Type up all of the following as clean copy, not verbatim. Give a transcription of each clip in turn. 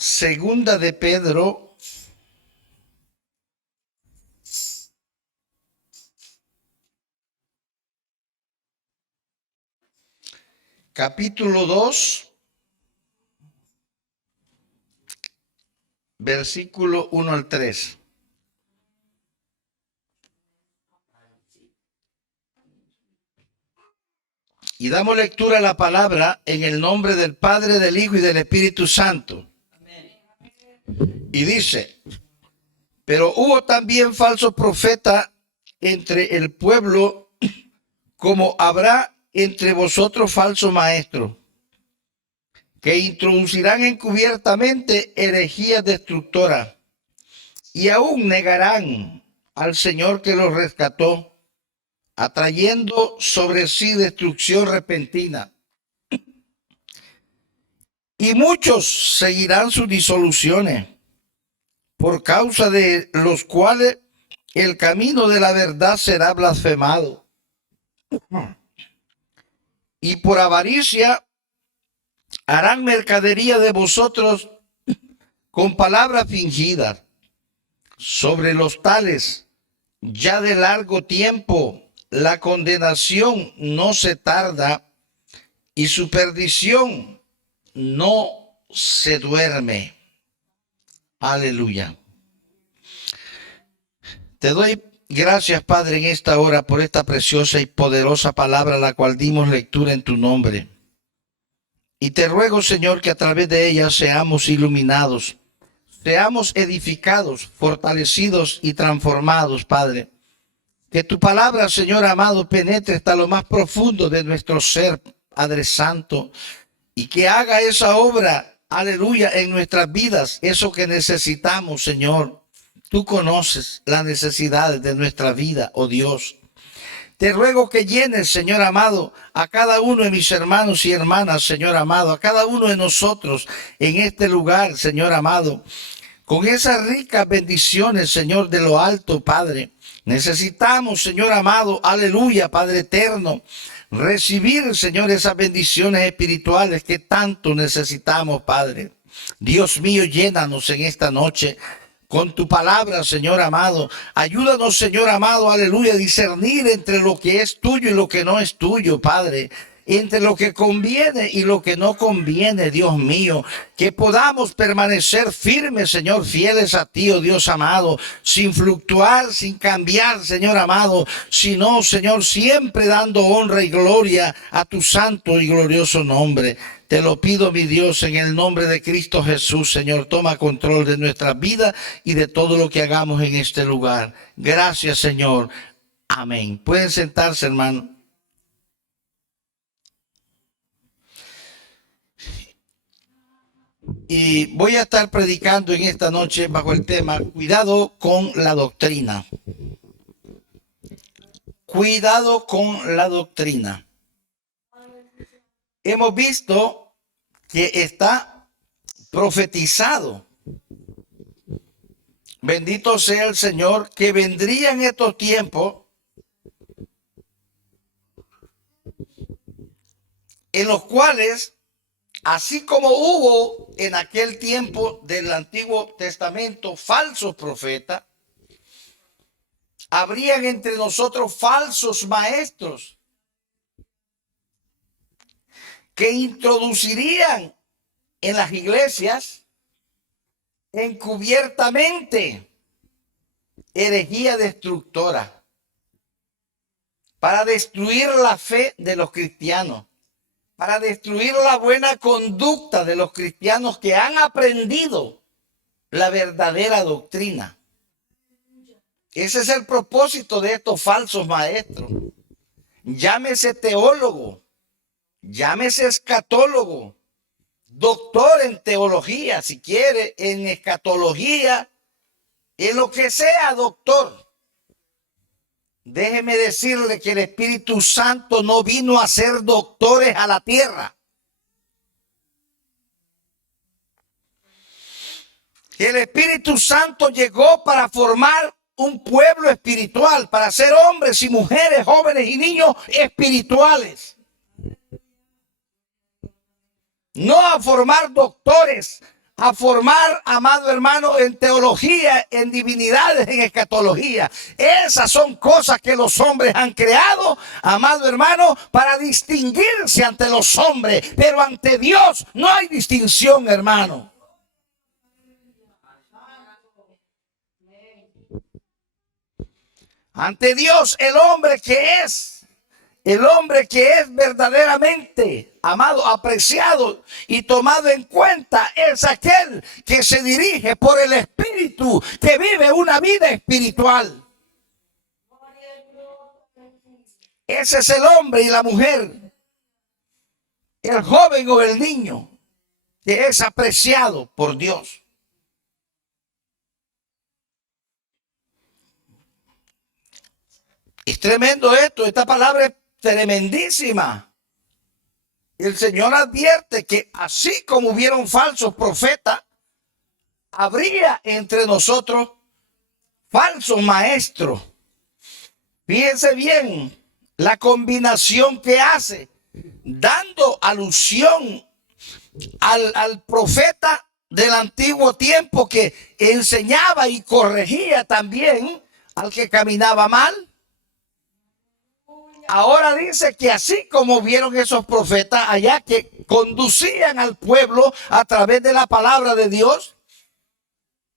Segunda de Pedro, capítulo 2, versículo 1 al 3. Y damos lectura a la palabra en el nombre del Padre, del Hijo y del Espíritu Santo. Y dice: pero hubo también falsos profetas entre el pueblo, como habrá entre vosotros falsos maestros, que introducirán encubiertamente herejías destructoras, y aún negarán al Señor que los rescató, atrayendo sobre sí destrucción repentina. Y muchos seguirán sus disoluciones, por causa de los cuales el camino de la verdad será blasfemado. Y por avaricia harán mercadería de vosotros con palabras fingidas. Sobre los tales, ya de largo tiempo, la condenación no se tarda y su perdición no se duerme. Aleluya. Te doy gracias, Padre, en esta hora por esta preciosa y poderosa palabra, la cual dimos lectura en tu nombre. Y te ruego, Señor, que a través de ella seamos iluminados, seamos edificados, fortalecidos y transformados, Padre. Que tu palabra, Señor amado, penetre hasta lo más profundo de nuestro ser, Padre Santo, y que haga esa obra, aleluya, en nuestras vidas, eso que necesitamos, Señor. Tú conoces las necesidades de nuestra vida, oh Dios. Te ruego que llenes, Señor amado, a cada uno de mis hermanos y hermanas, Señor amado, a cada uno de nosotros en este lugar, Señor amado, con esas ricas bendiciones, Señor, de lo alto, Padre. Necesitamos, Señor amado, aleluya, Padre eterno, recibir, Señor, esas bendiciones espirituales que tanto necesitamos, Padre. Dios mío, llénanos en esta noche con tu palabra, Señor amado. Ayúdanos, Señor amado, aleluya, a discernir entre lo que es tuyo y lo que no es tuyo, Padre. Entre lo que conviene y lo que no conviene, Dios mío. Que podamos permanecer firmes, Señor, fieles a ti, oh Dios amado, sin fluctuar, sin cambiar, Señor amado, sino, Señor, siempre dando honra y gloria a tu santo y glorioso nombre. Te lo pido, mi Dios, en el nombre de Cristo Jesús, Señor. Toma control de nuestra vida y de todo lo que hagamos en este lugar. Gracias, Señor. Amén. Pueden sentarse, hermano. Y voy a estar predicando en esta noche bajo el tema: cuidado con la doctrina. Cuidado con la doctrina. Hemos visto que está profetizado, bendito sea el Señor, que vendrían estos tiempos en los cuales, así como hubo en aquel tiempo del Antiguo Testamento falsos profetas, habrían entre nosotros falsos maestros que introducirían en las iglesias encubiertamente herejía destructora para destruir la fe de los cristianos, para destruir la buena conducta de los cristianos que han aprendido la verdadera doctrina. Ese es el propósito de estos falsos maestros. Llámese teólogo, llámese escatólogo, doctor en teología, si quiere, en escatología, en lo que sea, doctor. Déjeme decirle que el Espíritu Santo no vino a ser doctores a la tierra. El Espíritu Santo llegó para formar un pueblo espiritual, para ser hombres y mujeres, jóvenes y niños espirituales. No a formar doctores, a formar, amado hermano, en teología, en divinidades, en escatología. Esas son cosas que los hombres han creado, amado hermano, para distinguirse ante los hombres. Pero ante Dios no hay distinción, hermano. Ante Dios, el hombre que es verdaderamente amado, apreciado y tomado en cuenta es aquel que se dirige por el Espíritu, que vive una vida espiritual. Ese es el hombre y la mujer, el joven o el niño, que es apreciado por Dios. Es tremendo esto, esta palabra es tremendísima. El Señor advierte que así como hubieron falsos profetas, habría entre nosotros falsos maestros. Fíjense bien la combinación que hace, dando alusión al profeta del antiguo tiempo que enseñaba y corregía también al que caminaba mal. Ahora dice que así como vieron esos profetas allá que conducían al pueblo a través de la palabra de Dios,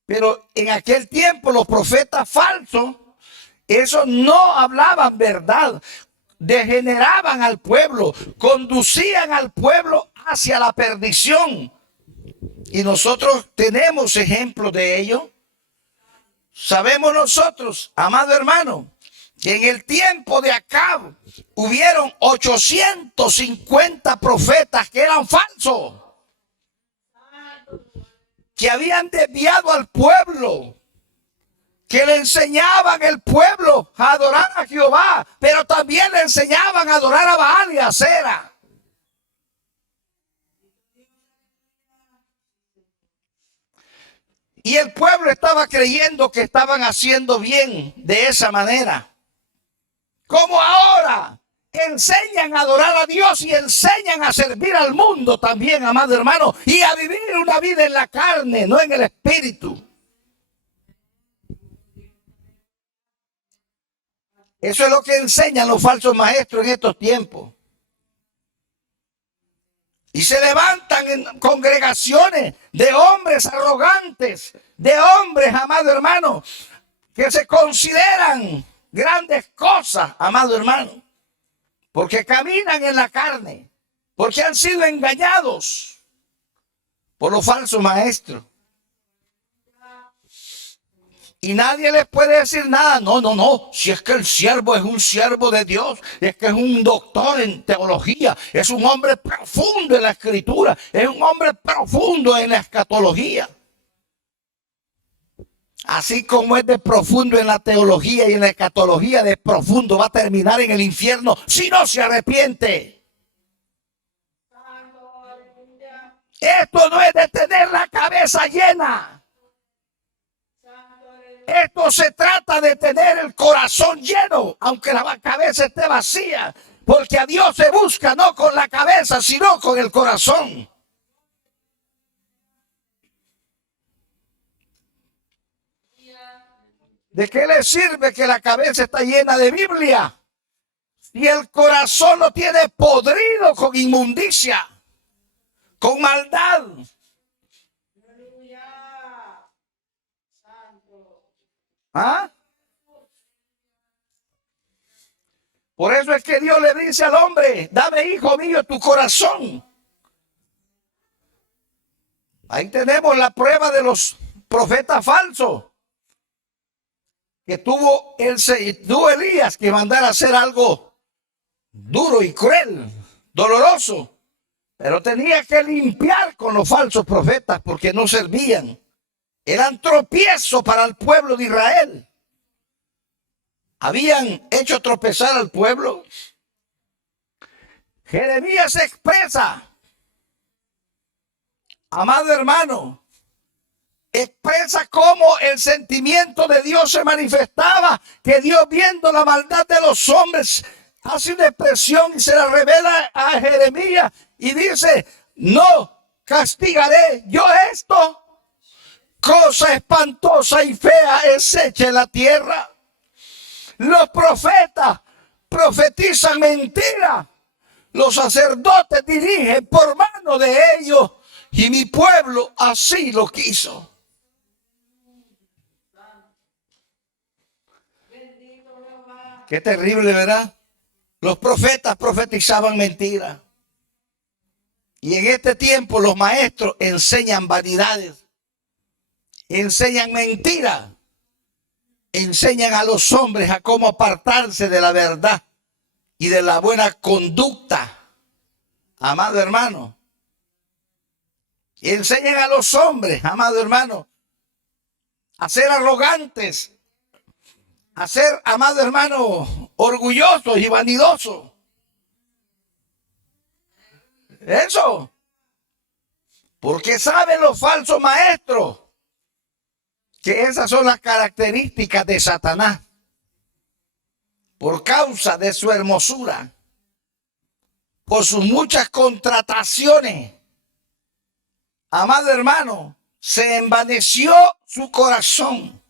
pero en aquel tiempo los profetas falsos, esos no hablaban verdad, degeneraban al pueblo, conducían al pueblo hacia la perdición. Y nosotros tenemos ejemplos de ello. Sabemos nosotros, amado hermano, que en el tiempo de Acab hubieron 850 profetas que eran falsos, que habían desviado al pueblo, que le enseñaban al pueblo a adorar a Jehová, pero también le enseñaban a adorar a Baal y a Acera. Y el pueblo estaba creyendo que estaban haciendo bien de esa manera. Como ahora enseñan a adorar a Dios y enseñan a servir al mundo también, amado hermano, y a vivir una vida en la carne, no en el espíritu. Eso es lo que enseñan los falsos maestros en estos tiempos. Y se levantan en congregaciones de hombres arrogantes, de hombres, amado hermano, que se consideran grandes cosas, amado hermano, porque caminan en la carne, porque han sido engañados por los falsos maestros. Y nadie les puede decir nada. No. Si es que el siervo es un siervo de Dios, es que es un doctor en teología, es un hombre profundo en la escritura, es un hombre profundo en la escatología. Así como es de profundo en la teología y en la escatología, de profundo va a terminar en el infierno si no se arrepiente. Esto no es de tener la cabeza llena. Esto se trata de tener el corazón lleno, aunque la cabeza esté vacía, porque a Dios se busca no con la cabeza, sino con el corazón. ¿De qué le sirve que la cabeza está llena de Biblia si el corazón lo tiene podrido con inmundicia, con maldad? ¿Ah? Por eso es que Dios le dice al hombre: dame, hijo mío, tu corazón. Ahí tenemos la prueba de los profetas falsos, que tuvo Elías que mandar a hacer algo duro y cruel, doloroso, pero tenía que limpiar con los falsos profetas porque no servían. Eran tropiezo para el pueblo de Israel. Habían hecho tropezar al pueblo. Jeremías expresa, amado hermano, expresa cómo el sentimiento de Dios se manifestaba, que Dios, viendo la maldad de los hombres, hace una expresión y se la revela a Jeremías y dice: no castigaré yo esto. Cosa espantosa y fea es hecha en la tierra. Los profetas profetizan mentira. Los sacerdotes dirigen por mano de ellos. Y mi pueblo así lo quiso. Qué terrible, ¿verdad? Los profetas profetizaban mentira. Y en este tiempo los maestros enseñan vanidades. Enseñan mentira. Enseñan a los hombres a cómo apartarse de la verdad y de la buena conducta. Amado hermano. Enseñan a los hombres, amado hermano, a ser arrogantes, a ser, amado hermano, orgullosos y vanidosos. Eso. Porque saben los falsos maestros que esas son las características de Satanás. Por causa de su hermosura, por sus muchas contrataciones, amado hermano, se envaneció su corazón.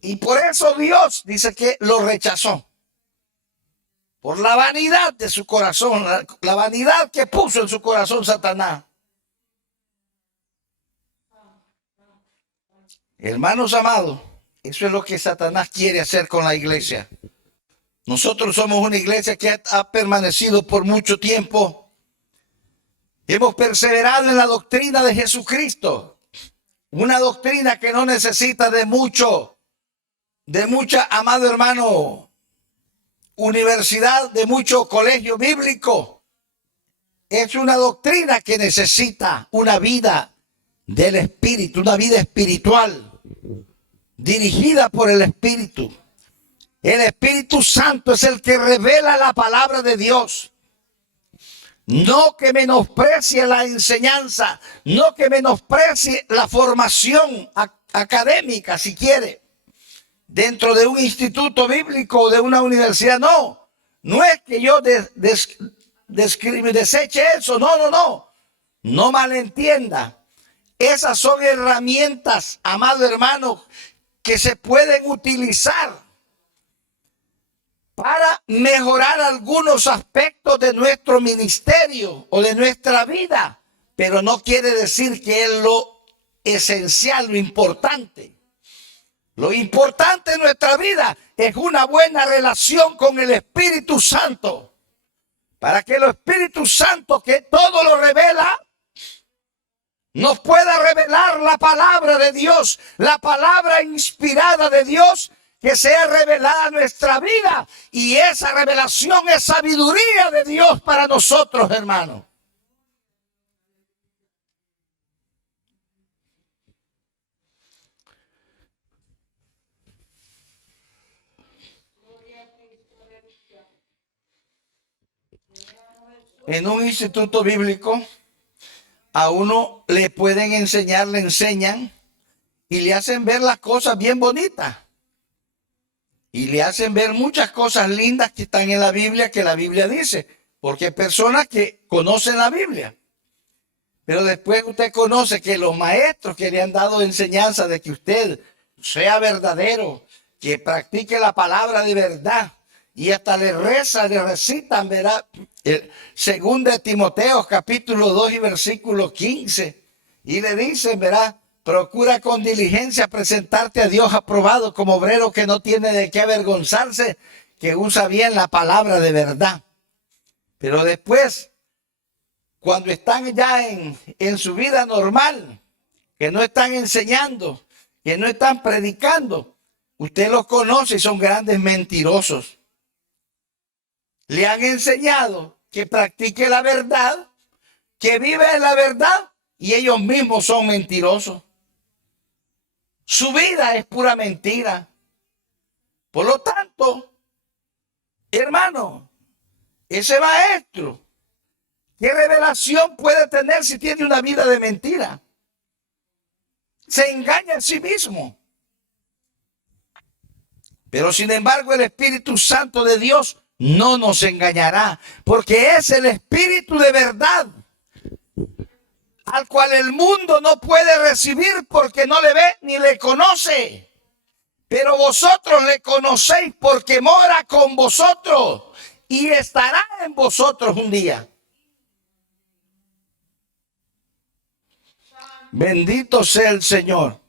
Y por eso Dios dice que lo rechazó. Por la vanidad de su corazón, la vanidad que puso en su corazón Satanás. Hermanos amados, eso es lo que Satanás quiere hacer con la iglesia. Nosotros somos una iglesia que ha permanecido por mucho tiempo. Hemos perseverado en la doctrina de Jesucristo. Una doctrina que no necesita de mucha, amado hermano, universidad, de mucho colegio bíblico. Es una doctrina que necesita una vida del Espíritu, una vida espiritual, dirigida por el Espíritu. El Espíritu Santo es el que revela la palabra de Dios. No que menosprecie la enseñanza, no que menosprecie la formación académica, si quiere, dentro de un instituto bíblico o de una universidad. No, no es que yo deseche eso, no. No malentienda. Esas son herramientas, amado hermano, que se pueden utilizar para mejorar algunos aspectos de nuestro ministerio o de nuestra vida, pero no quiere decir que es lo esencial, lo importante. Lo importante en nuestra vida es una buena relación con el Espíritu Santo, para que el Espíritu Santo, que todo lo revela, nos pueda revelar la palabra de Dios, la palabra inspirada de Dios, que sea revelada a nuestra vida. Y esa revelación es sabiduría de Dios para nosotros, hermanos. En un instituto bíblico, a uno le pueden enseñar, le enseñan y le hacen ver las cosas bien bonitas. Y le hacen ver muchas cosas lindas que están en la Biblia, que la Biblia dice. Porque hay personas que conocen la Biblia. Pero después usted conoce que los maestros que le han dado enseñanza de que usted sea verdadero, que practique la palabra de verdad, y hasta le rezan, le recitan, ¿verdad? Según de Timoteo, capítulo 2 y versículo 15. Y le dicen, ¿verdad? Procura con diligencia presentarte a Dios aprobado como obrero que no tiene de qué avergonzarse, que usa bien la palabra de verdad. Pero después, cuando están ya en su vida normal, que no están enseñando, que no están predicando, usted los conoce y son grandes mentirosos. Le han enseñado que practique la verdad, que vive en la verdad, y ellos mismos son mentirosos. Su vida es pura mentira. Por lo tanto, hermano, ese maestro, ¿qué revelación puede tener si tiene una vida de mentira? Se engaña a sí mismo. Pero sin embargo, el Espíritu Santo de Dios no nos engañará, porque es el Espíritu de verdad. al cual el mundo no puede recibir porque no le ve ni le conoce. Pero vosotros le conocéis porque mora con vosotros y estará en vosotros un día. Bendito sea el Señor.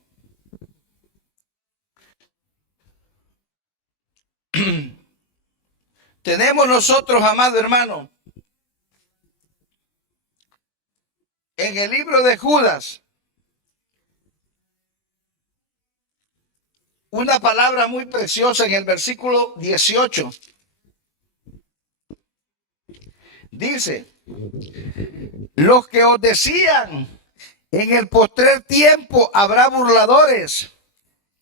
Tenemos nosotros, amado hermano, en el libro de Judas, una palabra muy preciosa en el versículo 18. Dice, los que os decían, en el postrer tiempo habrá burladores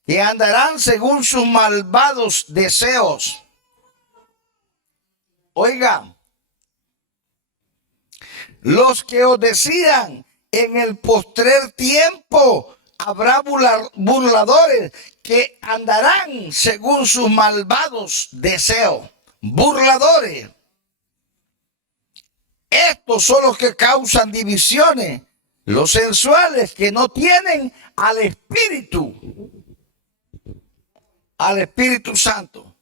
que andarán según sus malvados deseos. Oiga, los que os decían, en el postrer tiempo habrá burladores que andarán según sus malvados deseos. Burladores. Estos son los que causan divisiones, los sensuales que no tienen al Espíritu Santo.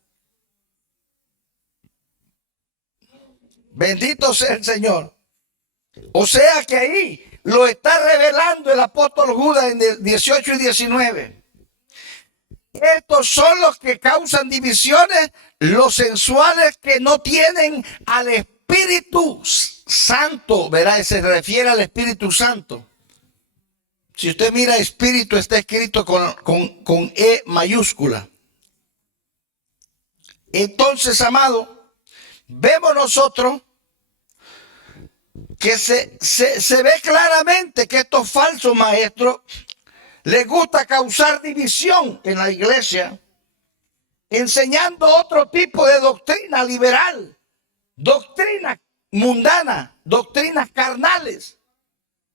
Bendito sea el Señor. O sea que ahí lo está revelando el apóstol Judas en el 18 y 19. Estos son los que causan divisiones, los sensuales que no tienen al Espíritu Santo. Verá, se refiere al Espíritu Santo. Si usted mira espíritu, está escrito con E mayúscula. Entonces, amado, vemos nosotros que se ve claramente que estos falsos maestros les gusta causar división en la iglesia, enseñando otro tipo de doctrina liberal, doctrina mundana, doctrinas carnales.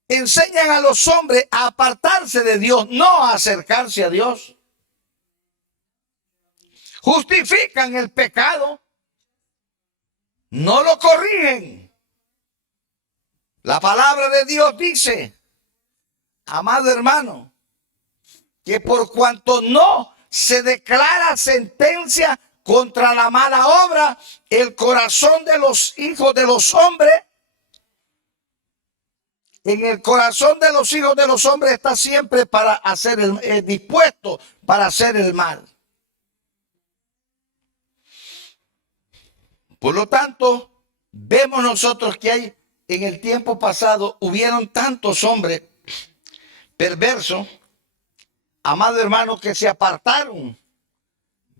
Enseñan a los hombres a apartarse de Dios, no a acercarse a Dios. Justifican el pecado, no lo corrigen. La palabra de Dios dice, amado hermano, que por cuanto no se declara sentencia contra la mala obra, el corazón de los hijos de los hombres, en el corazón de los hijos de los hombres está siempre para hacer dispuesto para hacer el mal. Por lo tanto, vemos nosotros que hay en el tiempo pasado, hubieron tantos hombres perversos, amado hermano, que se apartaron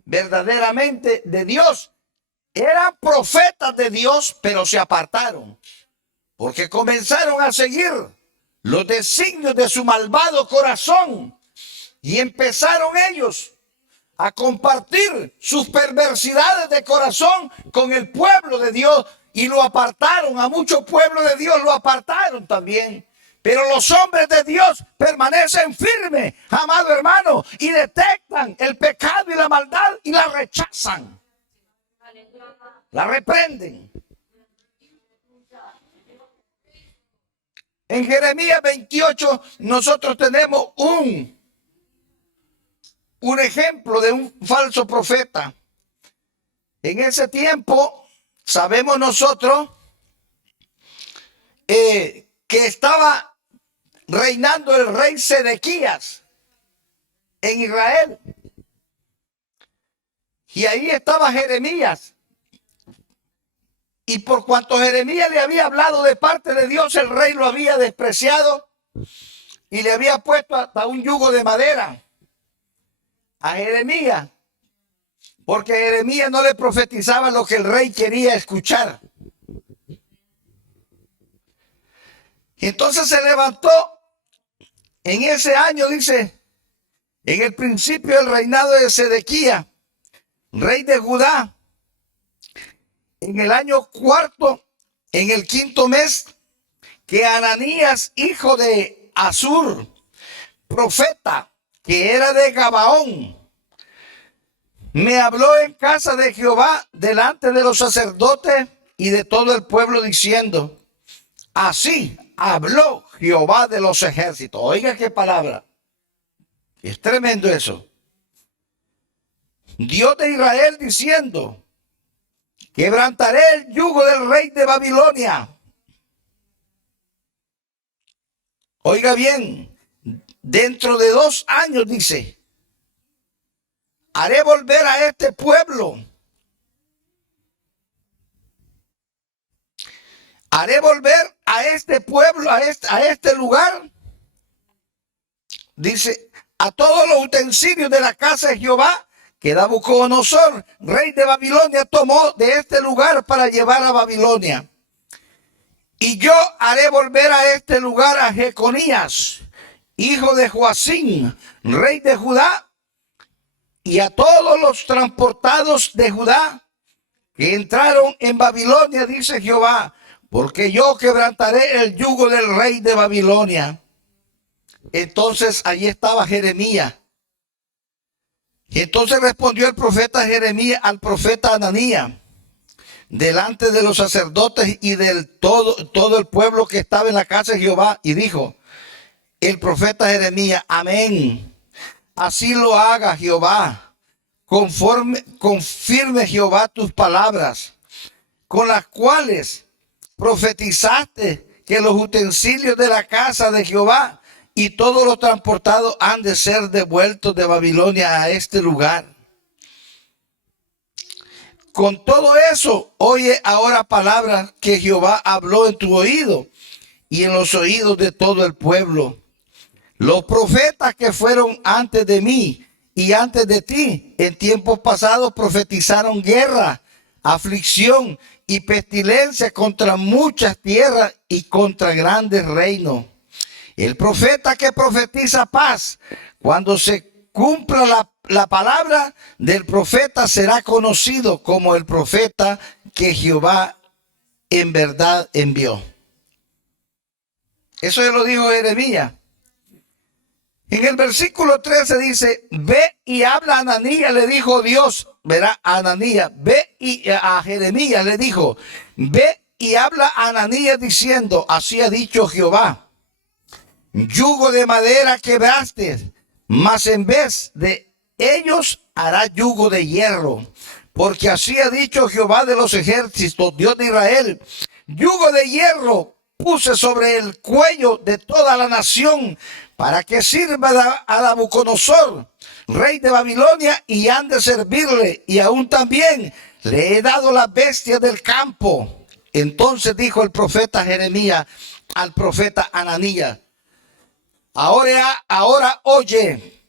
verdaderamente de Dios. Eran profetas de Dios, pero se apartaron porque comenzaron a seguir los designios de su malvado corazón y empezaron ellos a compartir sus perversidades de corazón con el pueblo de Dios y lo apartaron. A muchos pueblos de Dios lo apartaron también. Pero los hombres de Dios permanecen firmes, amado hermano, y detectan el pecado y la maldad y la rechazan. La reprenden. En Jeremías 28 nosotros tenemos un ejemplo de un falso profeta. En ese tiempo sabemos nosotros que estaba reinando el rey Sedequías en Israel. Y ahí estaba Jeremías. Y por cuanto Jeremías le había hablado de parte de Dios, el rey lo había despreciado y le había puesto hasta un yugo de madera a Jeremías, porque Jeremías no le profetizaba lo que el rey quería escuchar. Y entonces se levantó en ese año, dice, en el principio del reinado de Sedequías, rey de Judá, en el año cuarto, en el quinto mes, que Ananías, hijo de Azur, profeta, que era de Gabaón, me habló en casa de Jehová delante de los sacerdotes y de todo el pueblo diciendo, así habló Jehová de los ejércitos. Oiga qué palabra. Es tremendo eso. Dios de Israel diciendo: quebrantaré el yugo del rey de Babilonia. Oiga bien, dentro de 2 años, dice, haré volver a este pueblo. Haré volver a este pueblo, a este lugar. Dice, a todos los utensilios de la casa de Jehová que Nabucodonosor, rey de Babilonia, tomó de este lugar para llevar a Babilonia. Y yo haré volver a este lugar a Jeconías, hijo de Joacim, rey de Judá, y a todos los transportados de Judá que entraron en Babilonia, dice Jehová, porque yo quebrantaré el yugo del rey de Babilonia. Entonces allí estaba Jeremías. Y entonces respondió el profeta Jeremías al profeta Ananías, delante de los sacerdotes y del todo el pueblo que estaba en la casa de Jehová, y dijo el profeta Jeremías: amén, así lo haga Jehová, confirme Jehová tus palabras, con las cuales profetizaste que los utensilios de la casa de Jehová y todos los transportados han de ser devueltos de Babilonia a este lugar. Con todo eso, oye ahora palabras que Jehová habló en tu oído y en los oídos de todo el pueblo. Los profetas que fueron antes de mí y antes de ti, en tiempos pasados, profetizaron guerra, aflicción y pestilencia contra muchas tierras y contra grandes reinos. El profeta que profetiza paz, cuando se cumpla la palabra del profeta, será conocido como el profeta que Jehová en verdad envió. Eso ya lo dijo Jeremías. En el versículo 13 dice: ve y habla a Ananías, le dijo Dios. Verá, a Ananías, ve, y a Jeremías le dijo: ve y habla a Ananías diciendo: así ha dicho Jehová, yugo de madera quebraste, mas en vez de ellos hará yugo de hierro. Porque así ha dicho Jehová de los ejércitos, Dios de Israel: yugo de hierro puse sobre el cuello de toda la nación, para que sirva a Nabucodonosor, rey de Babilonia, y han de servirle, y aún también le he dado las bestias del campo. Entonces dijo el profeta Jeremías al profeta Ananías: ahora oye,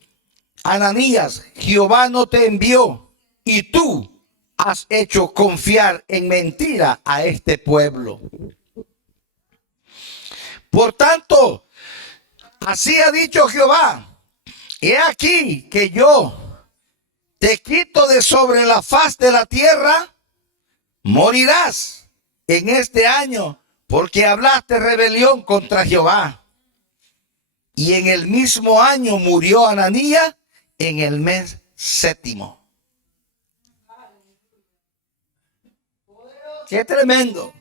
Ananías, Jehová no te envió, y tú has hecho confiar en mentira a este pueblo. Por tanto, así ha dicho Jehová: he aquí que yo te quito de sobre la faz de la tierra, morirás en este año, porque hablaste rebelión contra Jehová. Y en el mismo año murió Ananías, en el mes 7. ¡Qué tremendo!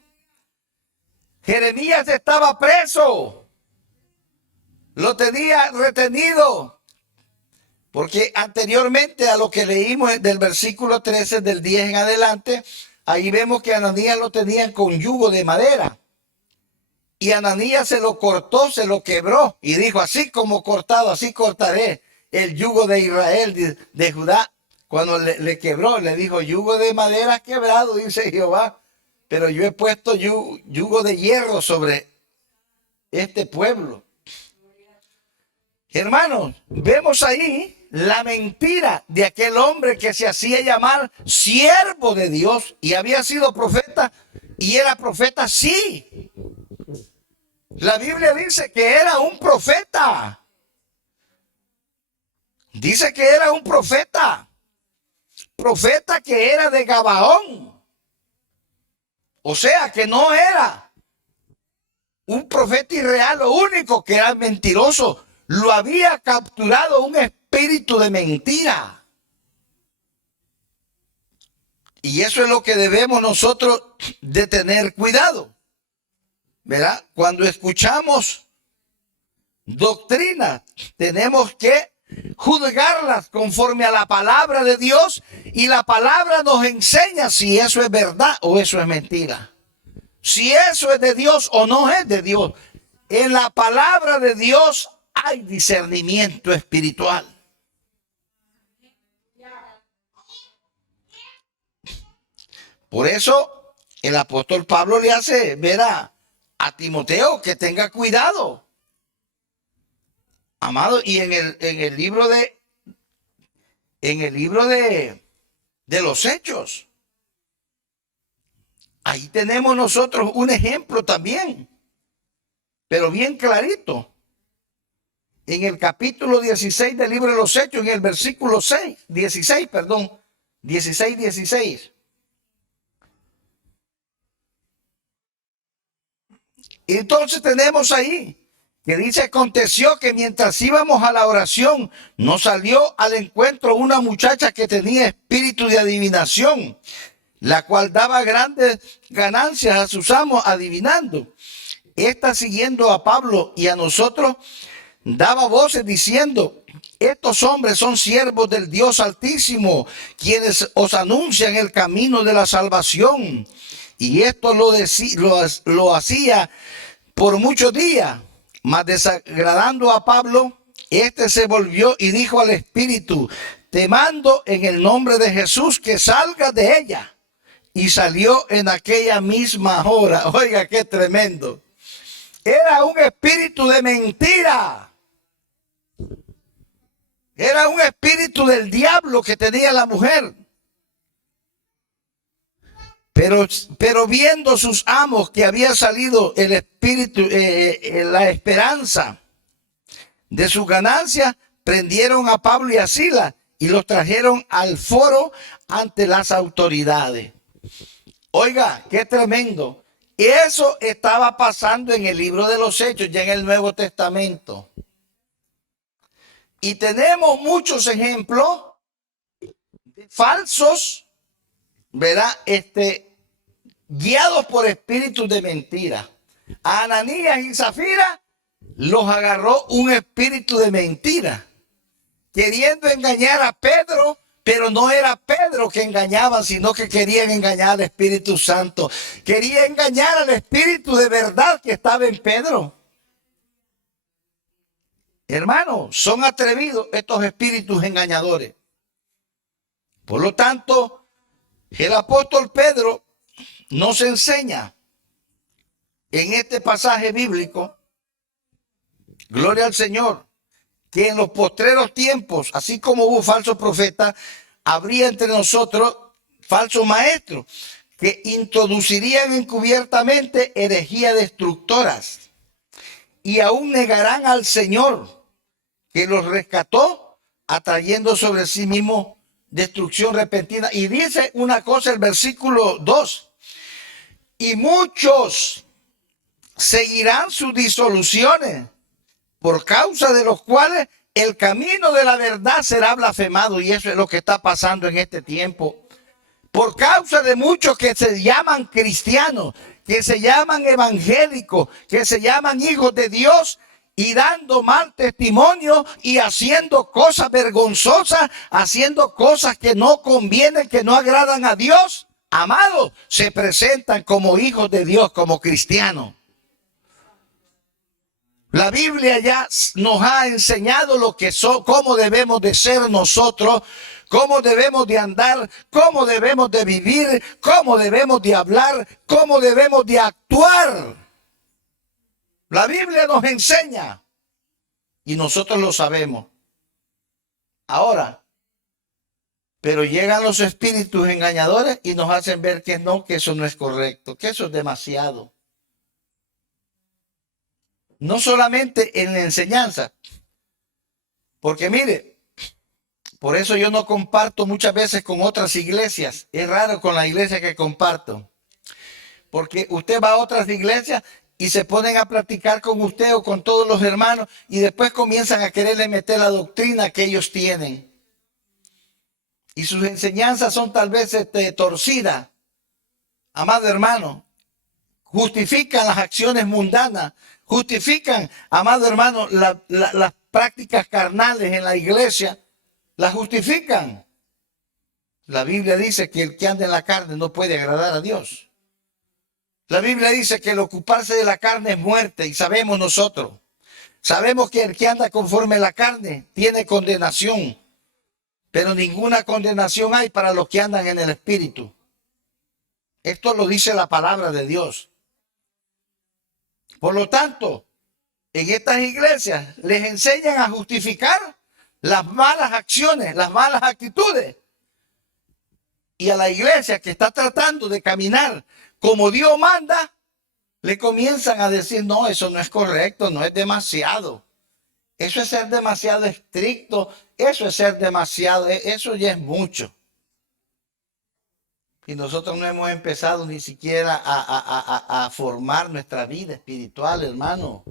Jeremías estaba preso. Lo tenía retenido. Porque anteriormente a lo que leímos del versículo 13, del 10 en adelante, ahí vemos que Ananías lo tenían con yugo de madera. Y Ananías se lo cortó, se lo quebró y dijo: así como cortado, así cortaré el yugo de Israel, de Judá. Cuando le quebró, le dijo: yugo de madera quebrado, dice Jehová, pero yo he puesto yugo de hierro sobre este pueblo. Hermanos, vemos ahí la mentira de aquel hombre que se hacía llamar siervo de Dios y había sido profeta, y era profeta, sí. La Biblia dice que era un profeta. Dice que era un profeta. Profeta que era de Gabaón. O sea que no era un profeta irreal, lo único que era mentiroso. Lo había capturado un espíritu de mentira. Y eso es lo que debemos nosotros de tener cuidado, ¿verdad? Cuando escuchamos doctrinas, tenemos que juzgarlas conforme a la palabra de Dios, y la palabra nos enseña si eso es verdad o eso es mentira, si eso es de Dios o no es de Dios. En la palabra de Dios hay discernimiento espiritual. Por eso el apóstol Pablo le hace ver a Timoteo que tenga cuidado, amado. Y en el libro de los Hechos, ahí tenemos nosotros un ejemplo también, pero bien clarito. En el capítulo 16 del libro de los Hechos, en el versículo 16. Entonces tenemos ahí que dice: aconteció que mientras íbamos a la oración, nos salió al encuentro una muchacha que tenía espíritu de adivinación, la cual daba grandes ganancias a sus amos adivinando. Esta, siguiendo a Pablo y a nosotros, daba voces diciendo: estos hombres son siervos del Dios Altísimo, quienes os anuncian el camino de la salvación. Y esto lo hacía por muchos días, mas desagradando a Pablo, este se volvió y dijo al espíritu: te mando en el nombre de Jesús que salgas de ella. Y salió en aquella misma hora. Oiga, qué tremendo. Era un espíritu de mentira. Era un espíritu del diablo que tenía la mujer. Pero viendo sus amos que había salido el espíritu, la esperanza de su ganancia, prendieron a Pablo y a Silas y los trajeron al foro ante las autoridades. Oiga, qué tremendo. Eso estaba pasando en el libro de los Hechos, ya en el Nuevo Testamento. Y tenemos muchos ejemplos de falsos, ¿verdad? Guiados por espíritus de mentira. A Ananías y Zafira los agarró un espíritu de mentira, queriendo engañar a Pedro, pero no era Pedro que engañaban, sino que querían engañar al Espíritu Santo. Quería engañar al espíritu de verdad que estaba en Pedro. Hermano, son atrevidos estos espíritus engañadores. Por lo tanto, el apóstol Pedro nos enseña en este pasaje bíblico, gloria al Señor, que en los postreros tiempos, así como hubo falsos profetas, habría entre nosotros falsos maestros que introducirían encubiertamente herejías destructoras y aún negarán al Señor que los rescató, atrayendo sobre sí mismo destrucción repentina. Y dice una cosa el versículo 2: y muchos seguirán sus disoluciones, por causa de los cuales el camino de la verdad será blasfemado. Y eso es lo que está pasando en este tiempo. Por causa de muchos que se llaman cristianos, que se llaman evangélicos, que se llaman hijos de Dios, y dando mal testimonio y haciendo cosas vergonzosas, haciendo cosas que no convienen, que no agradan a Dios. Amados, se presentan como hijos de Dios, como cristianos. La Biblia ya nos ha enseñado lo que cómo debemos de ser nosotros, cómo debemos de andar, cómo debemos de vivir, cómo debemos de hablar, cómo debemos de actuar. La Biblia nos enseña y nosotros lo sabemos. Ahora, pero llegan los espíritus engañadores y nos hacen ver que no, que eso no es correcto, que eso es demasiado. No solamente en la enseñanza, porque mire, por eso yo no comparto muchas veces con otras iglesias. Es raro con la iglesia que comparto, porque usted va a otras iglesias y se ponen a platicar con usted o con todos los hermanos y después comienzan a quererle meter la doctrina que ellos tienen. Y sus enseñanzas son tal vez torcidas. Amado hermano, justifican las acciones mundanas, justifican, amado hermano, las prácticas carnales en la iglesia, las justifican. La Biblia dice que el que anda en la carne no puede agradar a Dios. La Biblia dice que el ocuparse de la carne es muerte, y sabemos nosotros. Sabemos que el que anda conforme a la carne tiene condenación, pero ninguna condenación hay para los que andan en el Espíritu. Esto lo dice la palabra de Dios. Por lo tanto, en estas iglesias les enseñan a justificar las malas acciones, las malas actitudes. Y a la iglesia que está tratando de caminar como Dios manda, le comienzan a decir, no, eso no es correcto, no es demasiado. Eso es ser demasiado estricto, eso es ser demasiado, eso ya es mucho. Y nosotros no hemos empezado ni siquiera a formar nuestra vida espiritual, hermano.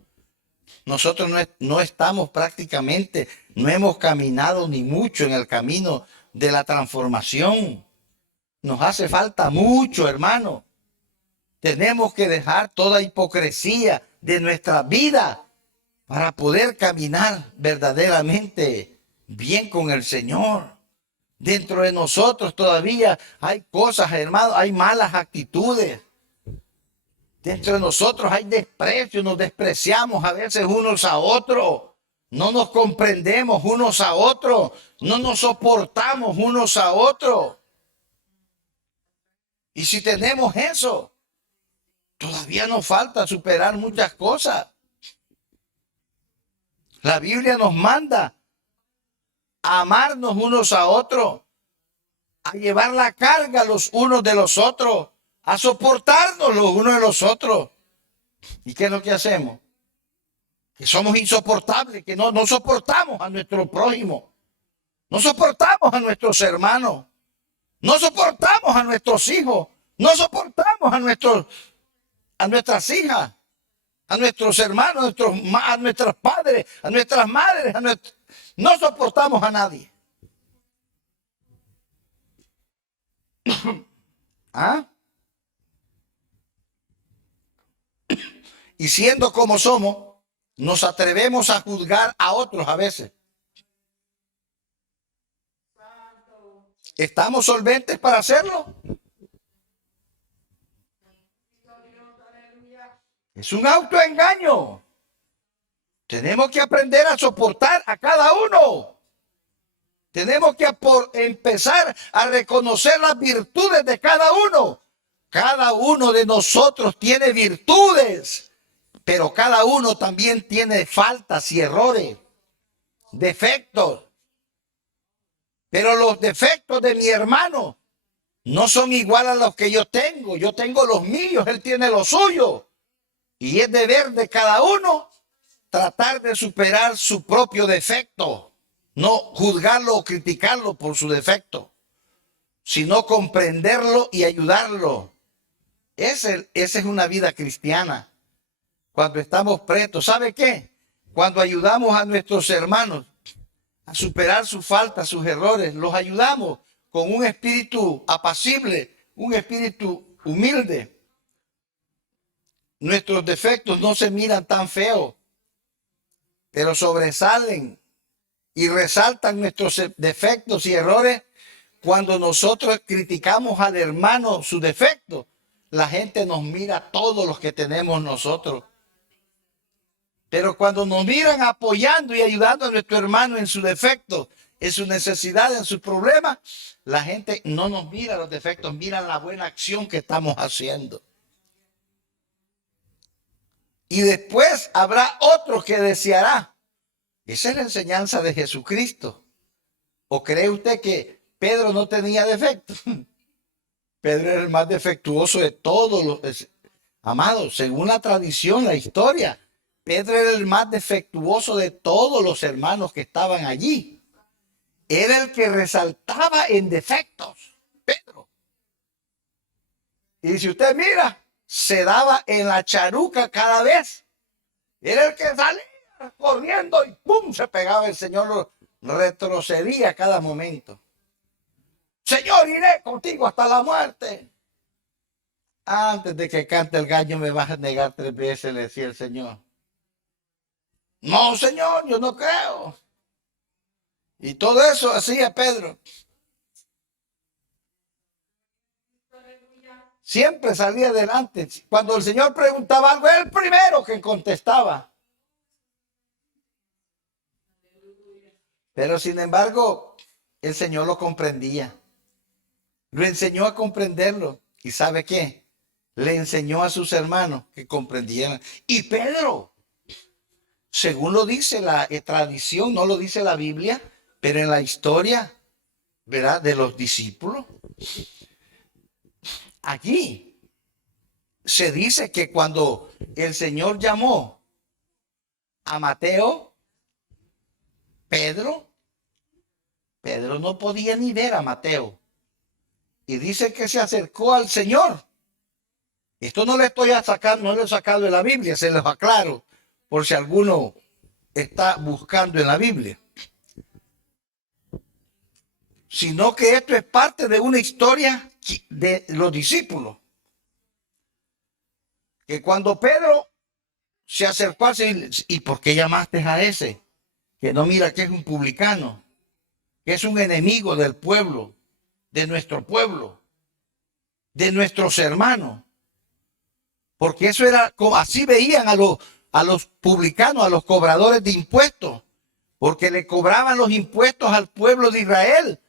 Nosotros no estamos prácticamente, no hemos caminado ni mucho en el camino de la transformación. Nos hace falta mucho, hermano. Tenemos que dejar toda hipocresía de nuestra vida para poder caminar verdaderamente bien con el Señor. Dentro de nosotros todavía hay cosas, hermano, hay malas actitudes. Dentro de nosotros hay desprecio, nos despreciamos a veces unos a otros. No nos comprendemos unos a otros, no nos soportamos unos a otros. Y si tenemos eso, todavía nos falta superar muchas cosas. La Biblia nos manda a amarnos unos a otros, a llevar la carga los unos de los otros, a soportarnos los unos de los otros. ¿Y qué es lo que hacemos? Que somos insoportables, que no soportamos a nuestro prójimo, no soportamos a nuestros hermanos, no soportamos a nuestros hijos, no soportamos a nuestras hijas, a nuestros hermanos, a nuestros padres, a nuestras madres, no soportamos a nadie. ¿Ah? Y siendo como somos, nos atrevemos a juzgar a otros a veces. ¿Estamos solventes para hacerlo? Es un autoengaño. Tenemos que aprender a soportar a cada uno. Tenemos que empezar a reconocer las virtudes de cada uno. Cada uno de nosotros tiene virtudes, pero cada uno también tiene faltas y errores, defectos. Pero los defectos de mi hermano no son igual a los que yo tengo. Yo tengo los míos, él tiene los suyos. Y es deber de cada uno tratar de superar su propio defecto. No juzgarlo o criticarlo por su defecto, sino comprenderlo y ayudarlo. Esa es una vida cristiana. Cuando estamos presos, ¿sabe qué? Cuando ayudamos a nuestros hermanos a superar sus faltas, sus errores, los ayudamos con un espíritu apacible, un espíritu humilde. Nuestros defectos no se miran tan feos, pero sobresalen y resaltan nuestros defectos y errores. Cuando nosotros criticamos al hermano su defecto, la gente nos mira todos los que tenemos nosotros. Pero cuando nos miran apoyando y ayudando a nuestro hermano en su defecto, en su necesidad, en sus problemas, la gente no nos mira los defectos, miran la buena acción que estamos haciendo. Y después habrá otro que deseará. Esa es la enseñanza de Jesucristo. ¿O cree usted que Pedro no tenía defectos? Pedro era el más defectuoso de todos los amados. Según la tradición, la historia, Pedro era el más defectuoso de todos los hermanos que estaban allí. Era el que resaltaba en defectos, Pedro. Y si usted mira, se daba en la charuca cada vez. Era el que salía corriendo y ¡pum! Se pegaba. El Señor lo retrocedía a cada momento. Señor, iré contigo hasta la muerte. Antes de que cante el gallo me vas a negar 3 veces, le decía el Señor. No, Señor, yo no creo. Y todo eso hacía Pedro. Siempre salía adelante. Cuando el Señor preguntaba algo, era el primero que contestaba. Pero sin embargo, el Señor lo comprendía. Lo enseñó a comprenderlo. ¿Y sabe qué? Le enseñó a sus hermanos que comprendieran. Y Pedro, según lo dice la tradición, no lo dice la Biblia, pero en la historia, ¿verdad?, de los discípulos, allí se dice que cuando el Señor llamó a Mateo, Pedro no podía ni ver a Mateo. Y dice que se acercó al Señor. Esto no le estoy a sacar, no lo he sacado de la Biblia, se los aclaro, por si alguno está buscando en la Biblia. Sino que esto es parte de una historia de los discípulos. Que cuando Pedro se acercó al Señor, ¿y por qué llamaste a ese? Que no mira que es un publicano, que es un enemigo del pueblo, de nuestro pueblo, de nuestros hermanos. Porque eso era como así veían a los publicanos, a los cobradores de impuestos, porque le cobraban los impuestos al pueblo de Israel.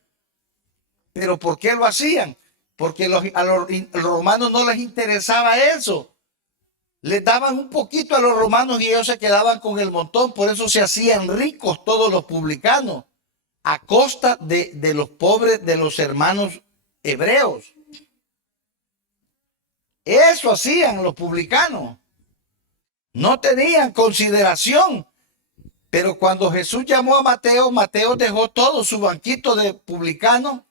¿Pero por qué lo hacían? Porque a los romanos no les interesaba eso. Les daban un poquito a los romanos y ellos se quedaban con el montón. Por eso se hacían ricos todos los publicanos, a costa de los pobres, de los hermanos hebreos. Eso hacían los publicanos. No tenían consideración. Pero cuando Jesús llamó a Mateo, Mateo dejó todo su banquito de publicano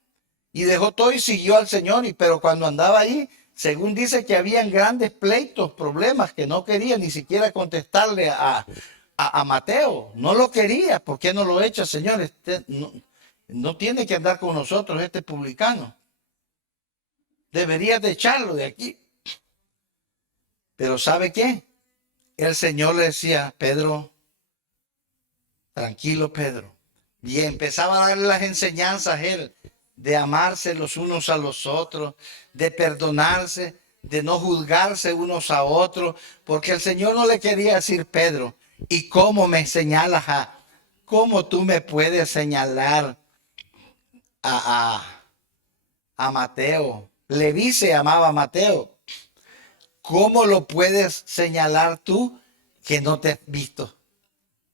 y dejó todo y siguió al Señor. Pero cuando andaba ahí, según dice que habían grandes pleitos, problemas, que no quería ni siquiera contestarle a Mateo. No lo quería. ¿Por qué no lo echa, Señor? No tiene que andar con nosotros este publicano. Deberías de echarlo de aquí. Pero ¿sabe qué? El Señor le decía, Pedro, tranquilo, Pedro. Y empezaba a darle las enseñanzas a él de amarse los unos a los otros, de perdonarse, de no juzgarse unos a otros, porque el Señor no le quería decir, Pedro, ¿y cómo me señalas cómo tú me puedes señalar a Mateo? Leví se llamaba Mateo. ¿Cómo lo puedes señalar tú que no te has visto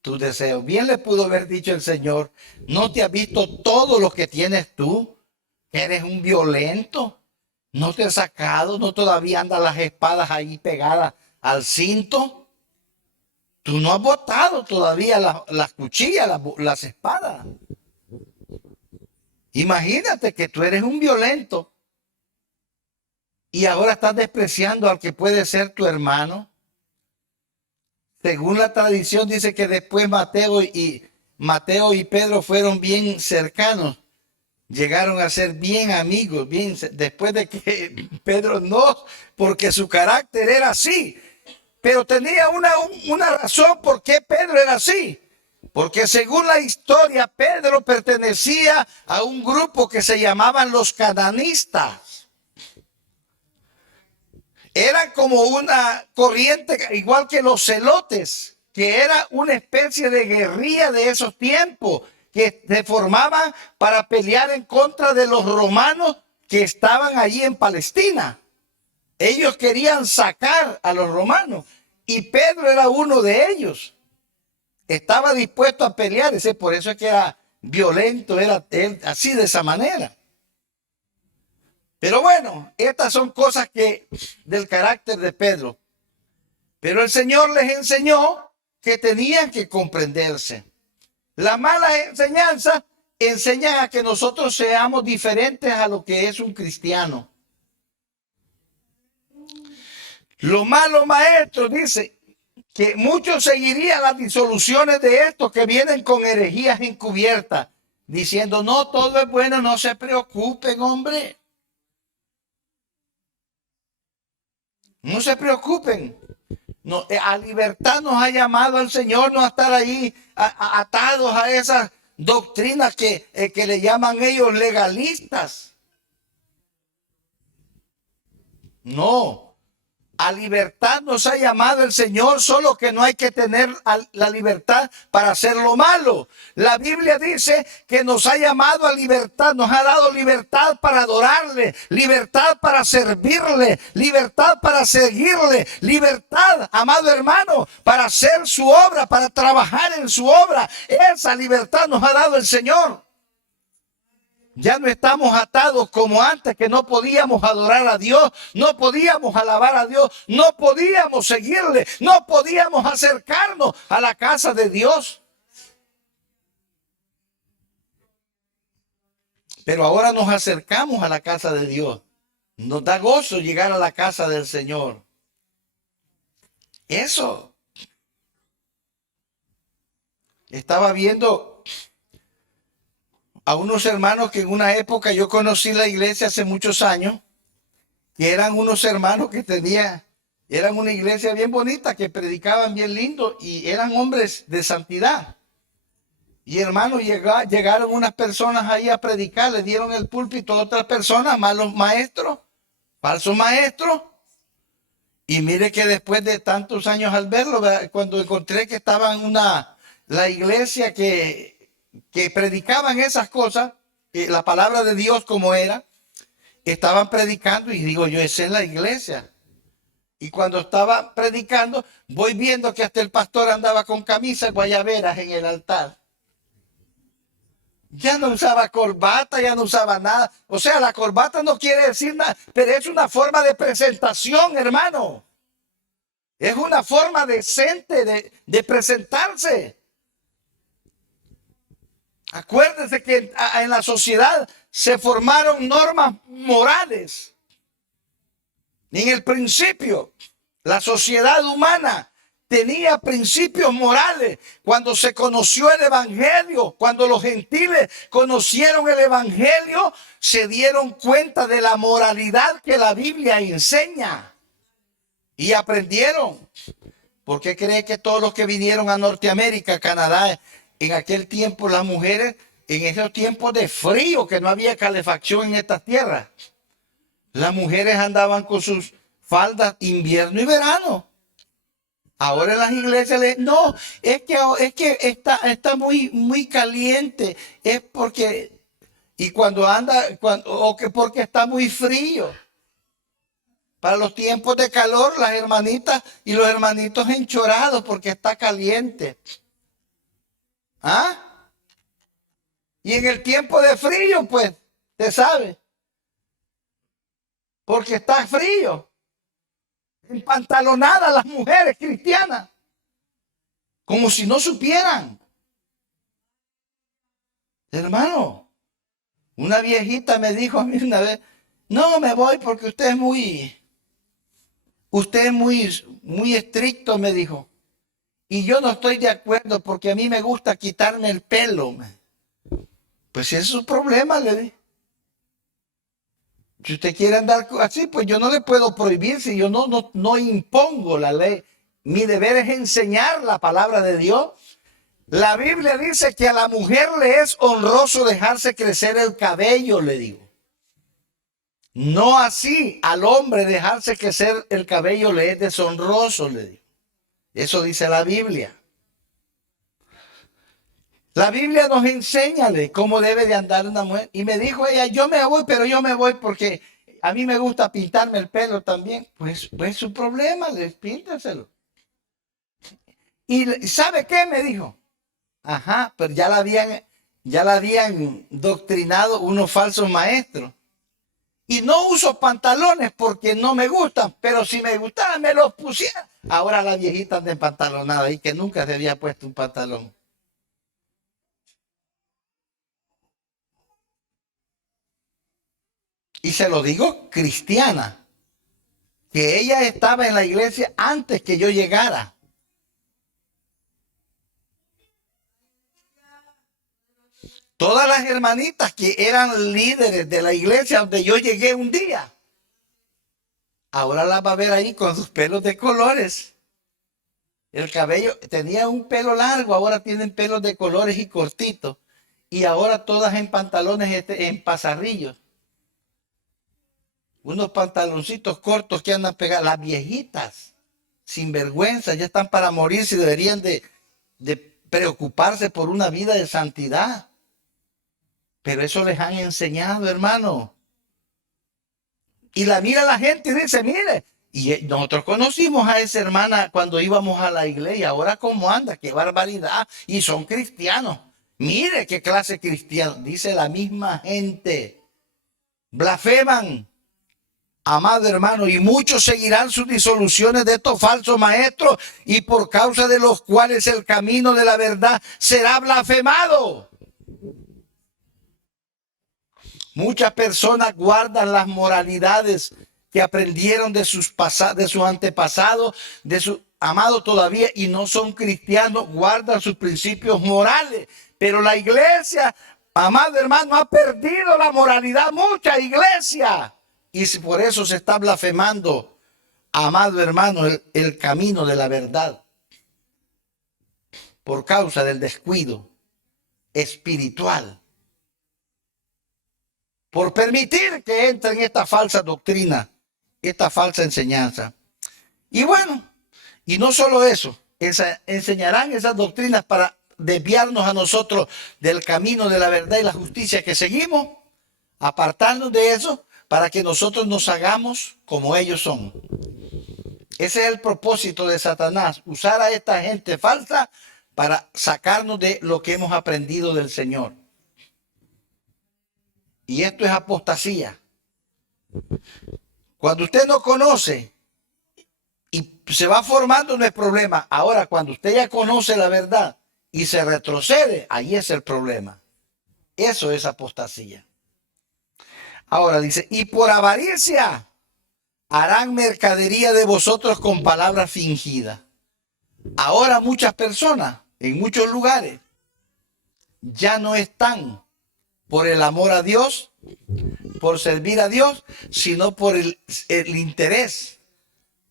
tu deseo? Bien le pudo haber dicho el Señor, ¿no te has visto todo lo que tienes tú? ¿Eres un violento? ¿No te has sacado? ¿No todavía andan las espadas ahí pegadas al cinto? Tú no has botado todavía las cuchillas, las espadas. Imagínate que tú eres un violento y ahora estás despreciando al que puede ser tu hermano. Según la tradición dice que después Mateo y Pedro fueron bien cercanos. Llegaron a ser bien amigos, bien después de que Pedro no, porque su carácter era así. Pero tenía una razón por qué Pedro era así. Porque según la historia, Pedro pertenecía a un grupo que se llamaban los cananistas. Era como una corriente, igual que los celotes, que era una especie de guerrilla de esos tiempos, que se formaban para pelear en contra de los romanos que estaban allí en Palestina. Ellos querían sacar a los romanos y Pedro era uno de ellos. Estaba dispuesto a pelear, por eso es que era violento, era él, así de esa manera. Pero bueno, estas son cosas del carácter de Pedro. Pero el Señor les enseñó que tenían que comprenderse. Las malas enseñanzas enseñan a que nosotros seamos diferentes a lo que es un cristiano. Los malos maestros dicen que muchos seguirían las disoluciones de estos que vienen con herejías encubiertas, diciendo, no, todo es bueno, no se preocupen, hombre. No se preocupen. No, a libertad nos ha llamado el Señor, no a estar ahí atados a esas doctrinas que le llaman ellos legalistas. No. A libertad nos ha llamado el Señor, solo que no hay que tener la libertad para hacer lo malo. La Biblia dice que nos ha llamado a libertad, nos ha dado libertad para adorarle, libertad para servirle, libertad para seguirle, libertad, amado hermano, para hacer su obra, para trabajar en su obra. Esa libertad nos ha dado el Señor. Ya no estamos atados como antes, que no podíamos adorar a Dios, no podíamos alabar a Dios, no podíamos seguirle, no podíamos acercarnos a la casa de Dios. Pero ahora nos acercamos a la casa de Dios. Nos da gozo llegar a la casa del Señor. Eso. Estaba viendo a unos hermanos que en una época yo conocí la iglesia hace muchos años, que eran unos hermanos que eran una iglesia bien bonita, que predicaban bien lindo y eran hombres de santidad. Y hermanos, llegaron unas personas ahí a predicar, le dieron el púlpito a otras personas, malos maestros, falsos maestros. Y mire que después de tantos años al verlo, cuando encontré que estaba en la iglesia que predicaban esas cosas, la palabra de Dios como era, estaban predicando y digo yo, esa es la iglesia. Y cuando estaba predicando, voy viendo que hasta el pastor andaba con camisas guayaberas en el altar. Ya no usaba corbata, ya no usaba nada. O sea, la corbata no quiere decir nada, pero es una forma de presentación, hermano. Es una forma decente de presentarse. Acuérdense que en la sociedad se formaron normas morales. En el principio, la sociedad humana tenía principios morales. Cuando se conoció el evangelio, cuando los gentiles conocieron el evangelio, se dieron cuenta de la moralidad que la Biblia enseña y aprendieron. ¿Por qué cree que todos los que vinieron a Norteamérica, Canadá, en aquel tiempo, las mujeres, en esos tiempos de frío, que no había calefacción en estas tierras, las mujeres andaban con sus faldas invierno y verano? Ahora en las iglesias no, es que está muy caliente, es porque, y cuando anda, o que porque está muy frío. Para los tiempos de calor, las hermanitas y los hermanitos enchorados porque está caliente. ¿Ah? Y en el tiempo de frío, pues, te sabe, porque está frío. Empantalonadas las mujeres cristianas, como si no supieran. Hermano, una viejita me dijo a mí una vez, no me voy porque usted es muy estricto, me dijo. Y yo no estoy de acuerdo porque a mí me gusta quitarme el pelo. Pues si ese es su problema, le dije. Si usted quiere andar así, pues yo no le puedo prohibir si yo no impongo la ley. Mi deber es enseñar la palabra de Dios. La Biblia dice que a la mujer le es honroso dejarse crecer el cabello, le digo. No así al hombre dejarse crecer el cabello le es deshonroso, le digo. Eso dice la Biblia. La Biblia nos enseña cómo debe de andar una mujer. Y me dijo ella, yo me voy, pero yo me voy porque a mí me gusta pintarme el pelo también. Pues su problema, píntaselo. Y ¿sabe qué? Me dijo. Ajá, pero ya la habían doctrinado unos falsos maestros. Y no uso pantalones porque no me gustan, pero si me gustaran me los pusiera. Ahora la viejita anda empantalonada y que nunca se había puesto un pantalón. Y se lo digo cristiana, que ella estaba en la iglesia antes que yo llegara. Todas las hermanitas que eran líderes de la iglesia donde yo llegué un día, ahora la va a ver ahí con sus pelos de colores. El cabello, tenía un pelo largo, ahora tienen pelos de colores y cortitos. Y ahora todas en pantalones, en pasarrillos. Unos pantaloncitos cortos que andan pegados. Las viejitas, sin vergüenza, ya están para morirse y deberían de preocuparse por una vida de santidad. Pero eso les han enseñado, hermano. Y la mira la gente y dice, mire, y nosotros conocimos a esa hermana cuando íbamos a la iglesia. Ahora cómo anda, qué barbaridad. Y son cristianos. Mire qué clase cristiana. Dice la misma gente. Blasfeman. Amado hermano, y muchos seguirán sus disoluciones de estos falsos maestros, y por causa de los cuales el camino de la verdad será blasfemado. Muchas personas guardan las moralidades que aprendieron de sus antepasados, de su amado todavía, y no son cristianos, guardan sus principios morales. Pero la iglesia, amado hermano, ha perdido la moralidad, mucha iglesia. Y por eso se está blasfemando, amado hermano, el camino de la verdad. Por causa del descuido espiritual. Por permitir que entren esta falsa doctrina, esta falsa enseñanza. Y bueno, y no solo eso, enseñarán esas doctrinas para desviarnos a nosotros del camino de la verdad y la justicia que seguimos, apartarnos de eso, para que nosotros nos hagamos como ellos son. Ese es el propósito de Satanás, usar a esta gente falsa para sacarnos de lo que hemos aprendido del Señor. Y esto es apostasía. Cuando usted no conoce y se va formando, no es problema. Ahora, cuando usted ya conoce la verdad y se retrocede, ahí es el problema. Eso es apostasía. Ahora dice, y por avaricia harán mercadería de vosotros con palabras fingidas. Ahora muchas personas en muchos lugares ya no están por el amor a Dios, por servir a Dios, sino por el interés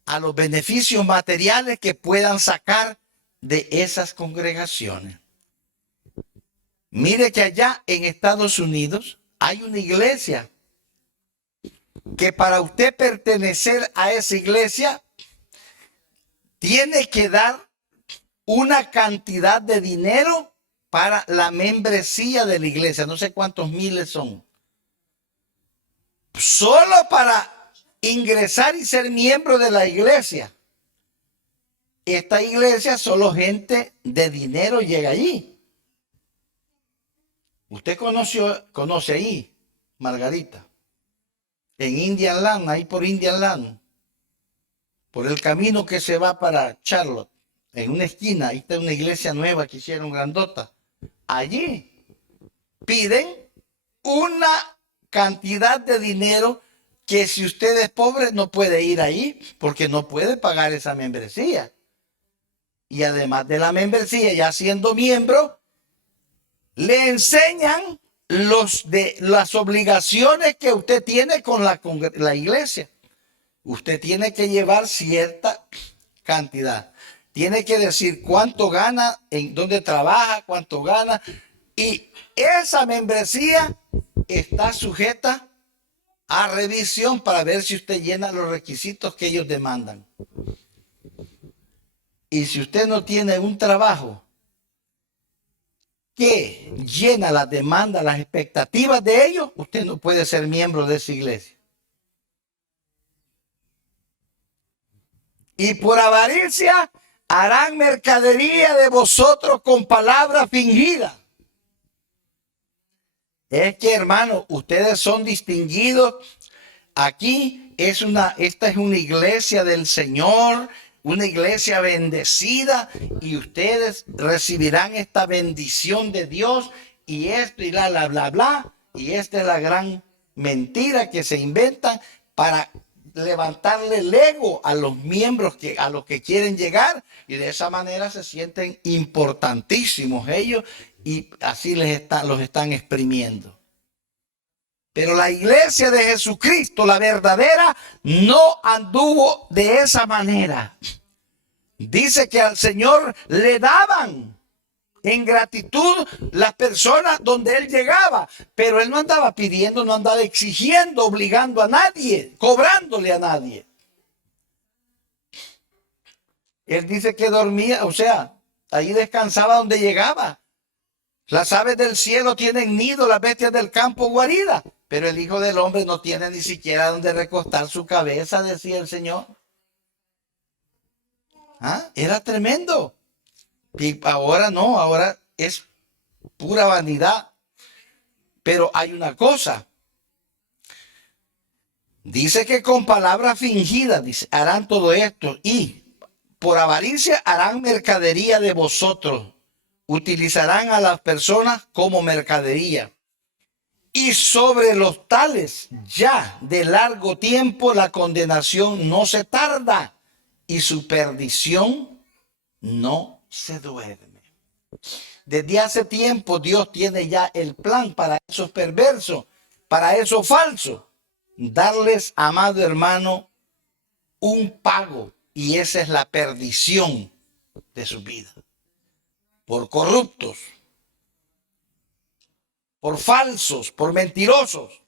a los beneficios materiales que puedan sacar de esas congregaciones. Mire que allá en Estados Unidos hay una iglesia que para usted pertenecer a esa iglesia tiene que dar una cantidad de dinero para la membresía de la iglesia. No sé cuántos miles son. Solo para ingresar y ser miembro de la iglesia. Esta iglesia solo gente de dinero llega allí. Usted conoce ahí, Margarita. En Indian Land, ahí por Indian Land, por el camino que se va para Charlotte, en una esquina, ahí está una iglesia nueva que hicieron grandota. Allí piden una cantidad de dinero que si usted es pobre no puede ir ahí porque no puede pagar esa membresía. Y además de la membresía, ya siendo miembro, le enseñan las obligaciones que usted tiene con la iglesia. Usted tiene que llevar cierta cantidad. Tiene que decir cuánto gana, en dónde trabaja, cuánto gana. Y esa membresía está sujeta a revisión para ver si usted llena los requisitos que ellos demandan. Y si usted no tiene un trabajo que llena las demandas, las expectativas de ellos, usted no puede ser miembro de esa iglesia. Y por avaricia harán mercadería de vosotros con palabras fingidas. Es que, hermano, ustedes son distinguidos. Aquí esta es una iglesia del Señor, una iglesia bendecida, y ustedes recibirán esta bendición de Dios y esto y bla, bla, bla. Y esta es la gran mentira que se inventan para levantarle el ego a los miembros a los que quieren llegar, y de esa manera se sienten importantísimos ellos y así los están exprimiendo. Pero la iglesia de Jesucristo, la verdadera, no anduvo de esa manera. Dice que al Señor le daban en gratitud las personas donde Él llegaba. Pero Él no andaba pidiendo, no andaba exigiendo, obligando a nadie, cobrándole a nadie. Él dice que dormía, o sea, ahí descansaba donde llegaba. Las aves del cielo tienen nido, las bestias del campo guarida, pero el Hijo del Hombre no tiene ni siquiera donde recostar su cabeza, decía el Señor. Era tremendo. Y ahora no, ahora es pura vanidad. Pero hay una cosa. Dice que con palabras fingidas harán todo esto y por avaricia harán mercadería de vosotros. Utilizarán a las personas como mercadería. Y sobre los tales ya de largo tiempo la condenación no se tarda y su perdición no se duerme. Desde hace tiempo Dios tiene ya el plan para esos perversos, para esos falsos. Darles, amado hermano, un pago, y esa es la perdición de su vida. Por corruptos, por falsos, por mentirosos.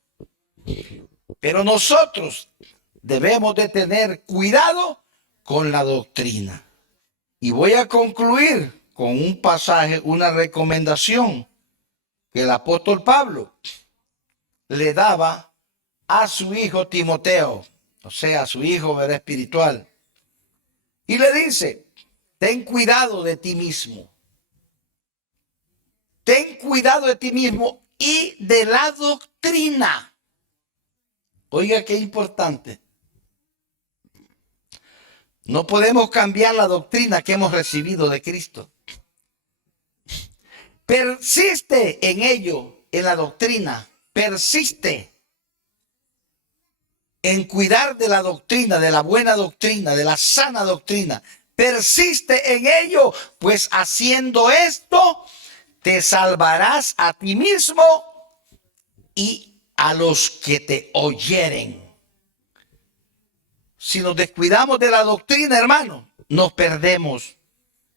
Pero nosotros debemos de tener cuidado con la doctrina. Y voy a concluir con un pasaje, una recomendación que el apóstol Pablo le daba a su hijo Timoteo, o sea, a su hijo espiritual. Y le dice, ten cuidado de ti mismo. Ten cuidado de ti mismo y de la doctrina. Oiga, qué importante. No podemos cambiar la doctrina que hemos recibido de Cristo. Persiste en ello, en la doctrina. Persiste en cuidar de la doctrina, de la buena doctrina, de la sana doctrina. Persiste en ello, pues haciendo esto te salvarás a ti mismo y a los que te oyeren. Si nos descuidamos de la doctrina, hermano, nos perdemos.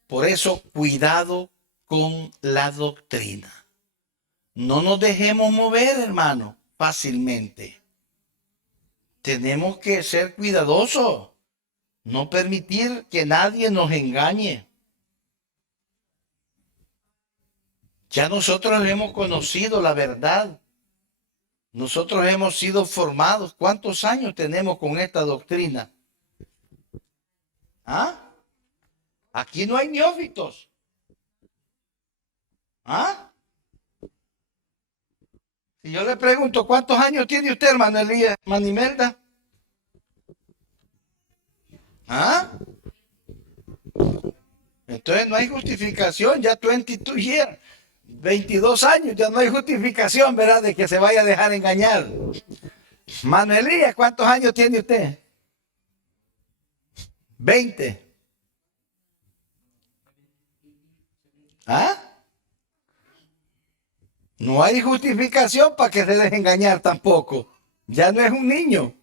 Por eso, cuidado con la doctrina. No nos dejemos mover, hermano, fácilmente. Tenemos que ser cuidadosos. No permitir que nadie nos engañe. Ya nosotros hemos conocido la verdad. Nosotros hemos sido formados. ¿Cuántos años tenemos con esta doctrina? Aquí no hay neófitos. Si yo le pregunto, ¿cuántos años tiene usted, hermano Elías Manimelda? Entonces no hay justificación, ya 22 years. 22 años, ya no hay justificación, ¿verdad? De que se vaya a dejar engañar. Manuel Elías, ¿cuántos años tiene usted? 20. No hay justificación para que se deje engañar tampoco. Ya no es un niño.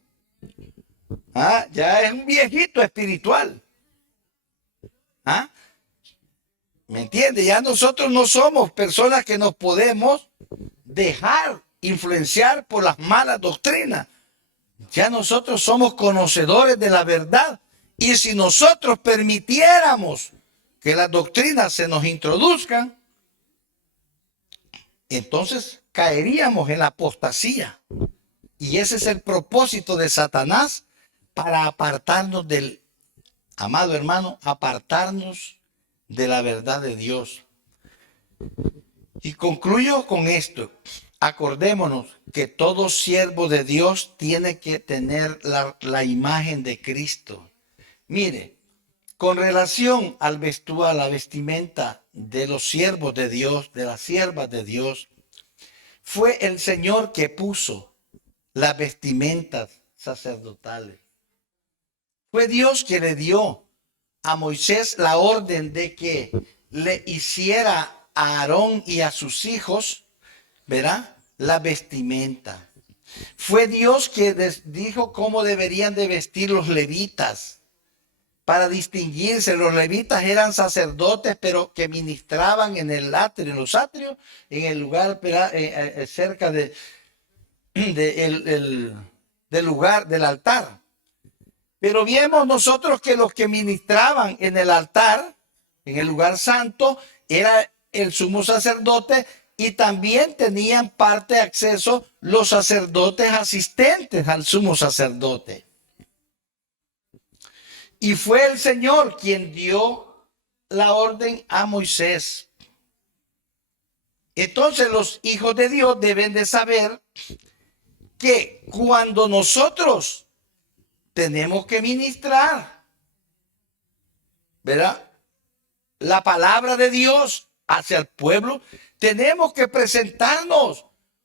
Ya es un viejito espiritual. ¿Me entiende? Ya nosotros no somos personas que nos podemos dejar influenciar por las malas doctrinas. Ya nosotros somos conocedores de la verdad. Y si nosotros permitiéramos que las doctrinas se nos introduzcan, entonces caeríamos en la apostasía. Y ese es el propósito de Satanás, para apartarnos del, amado hermano, apartarnos de la verdad de Dios. Y concluyo con esto. Acordémonos que todo siervo de Dios tiene que tener la imagen de Cristo. Mire, con relación al vestuario, a la vestimenta de los siervos de Dios, de las siervas de Dios, fue el Señor que puso las vestimentas sacerdotales. Fue Dios que le dio a Moisés la orden de que le hiciera a Aarón y a sus hijos, ¿verdad?, la vestimenta. Fue Dios quien dijo cómo deberían de vestir los levitas para distinguirse. Los levitas eran sacerdotes, pero que ministraban en el atrio, en los atrios, en el lugar cerca del lugar del altar. Pero vemos nosotros que los que ministraban en el altar, en el lugar santo, era el sumo sacerdote, y también tenían parte de acceso los sacerdotes asistentes al sumo sacerdote. Y fue el Señor quien dio la orden a Moisés. Entonces los hijos de Dios deben de saber que cuando nosotros tenemos que ministrar, ¿verdad?, la palabra de Dios hacia el pueblo, tenemos que presentarnos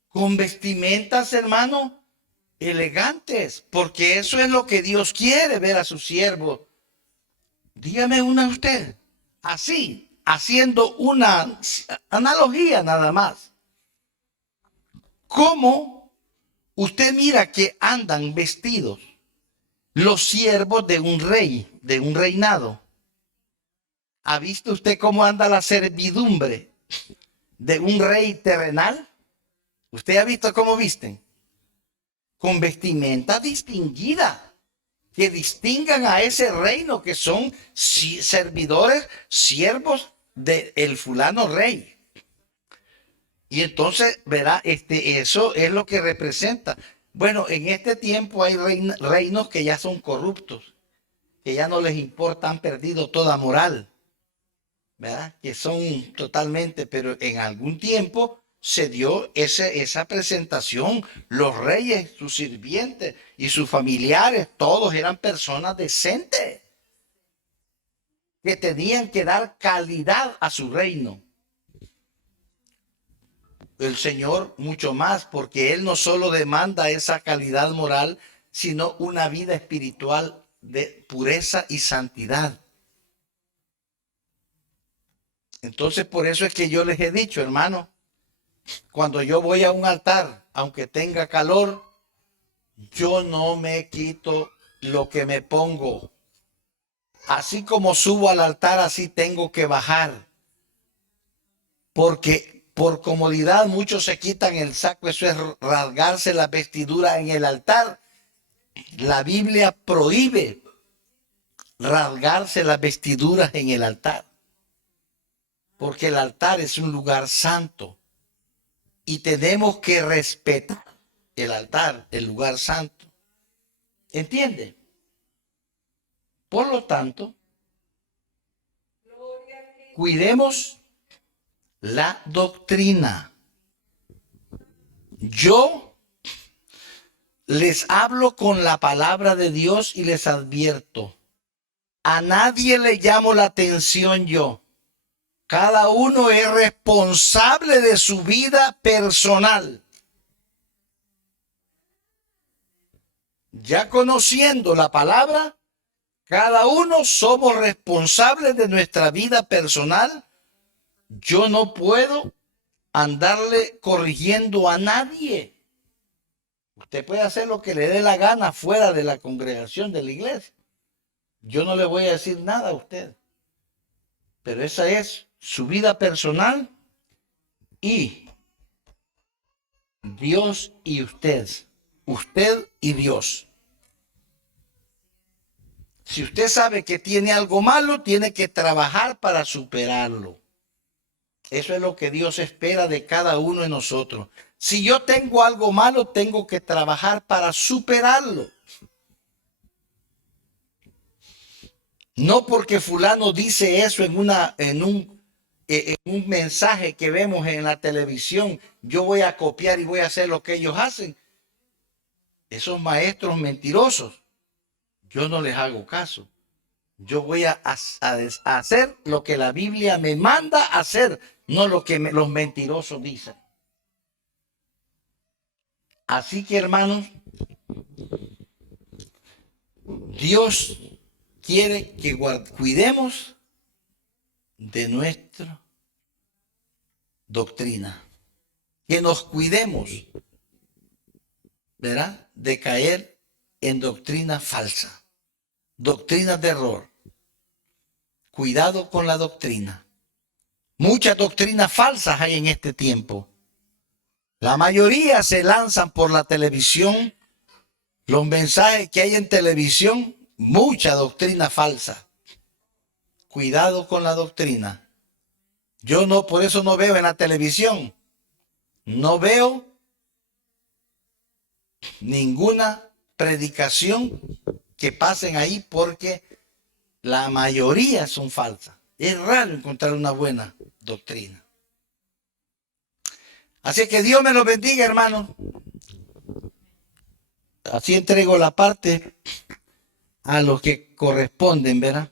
con vestimentas, hermano, elegantes, porque eso es lo que Dios quiere ver a sus siervos. Dígame una usted, así, haciendo una analogía nada más. ¿Cómo usted mira que andan vestidos los siervos de un rey, de un reinado? ¿Ha visto usted cómo anda la servidumbre de un rey terrenal? ¿Usted ha visto cómo visten? Con vestimenta distinguida, que distingan a ese reino, que son servidores, siervos del fulano rey. Y entonces, verá, eso es lo que representa. Bueno, en este tiempo hay reinos que ya son corruptos, que ya no les importa, han perdido toda moral, ¿verdad? Que son totalmente, pero en algún tiempo se dio esa presentación. Los reyes, sus sirvientes y sus familiares, todos eran personas decentes, que tenían que dar calidad a su reino. El Señor mucho más, porque Él no solo demanda esa calidad moral, sino una vida espiritual de pureza y santidad. Entonces, por eso es que yo les he dicho, hermano, cuando yo voy a un altar, aunque tenga calor, yo no me quito lo que me pongo. Así como subo al altar, así tengo que bajar. Porque por comodidad muchos se quitan el saco, eso es rasgarse la vestidura en el altar. La Biblia prohíbe rasgarse las vestiduras en el altar, porque el altar es un lugar santo y tenemos que respetar el altar, el lugar santo. ¿Entiende? Por lo tanto, cuidemos la doctrina. Yo les hablo con la palabra de Dios y les advierto, a nadie le llamo la atención yo. Cada uno es responsable de su vida personal. Ya conociendo la palabra, cada uno somos responsables de nuestra vida personal. Yo no puedo andarle corrigiendo a nadie. Usted puede hacer lo que le dé la gana fuera de la congregación de la iglesia. Yo no le voy a decir nada a usted. Pero esa es su vida personal y Dios y usted. Usted y Dios. Si usted sabe que tiene algo malo, tiene que trabajar para superarlo. Eso es lo que Dios espera de cada uno de nosotros. Si yo tengo algo malo, tengo que trabajar para superarlo. No porque fulano dice eso en un mensaje que vemos en la televisión, yo voy a copiar y voy a hacer lo que ellos hacen. Esos maestros mentirosos, yo no les hago caso. Yo voy a hacer lo que la Biblia me manda hacer, no lo que los mentirosos dicen. Así que, hermanos, Dios quiere que cuidemos de nuestra doctrina, que nos cuidemos ¿verdad?, de caer en doctrina falsa, doctrinas de error. Cuidado con la doctrina. Muchas doctrinas falsas hay en este tiempo. La mayoría se lanzan por la televisión. Los mensajes que hay en televisión, mucha doctrina falsa. Cuidado con la doctrina. Yo no, por eso no veo en la televisión. No veo ninguna predicación que pasen ahí porque la mayoría son falsas. Es raro encontrar una buena doctrina. Así que Dios me los bendiga, hermano. Así entrego la parte a los que corresponden, ¿verdad?